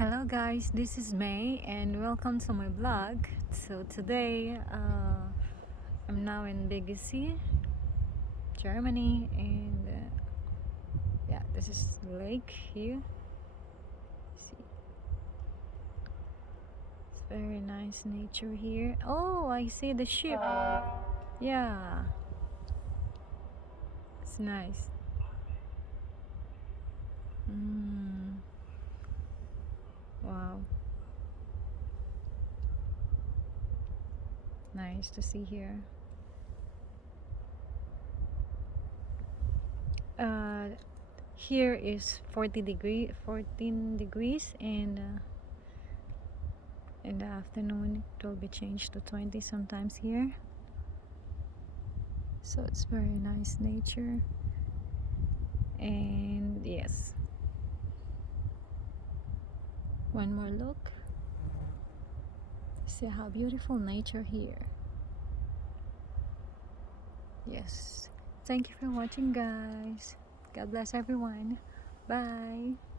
Hello guys, this is May and welcome to my vlog. So today I'm now in Biggesee, Germany, and yeah, this is the lake here. See, it's very nice nature here. Oh, I see the ship. Yeah, it's nice. Wow, nice to see here. Here is 14 degrees, and in the afternoon it will be changed to 20 sometimes here. So it's very nice nature. And yes, one more look. See how beautiful nature here. Yes, thank you for watching guys. God bless everyone. Bye.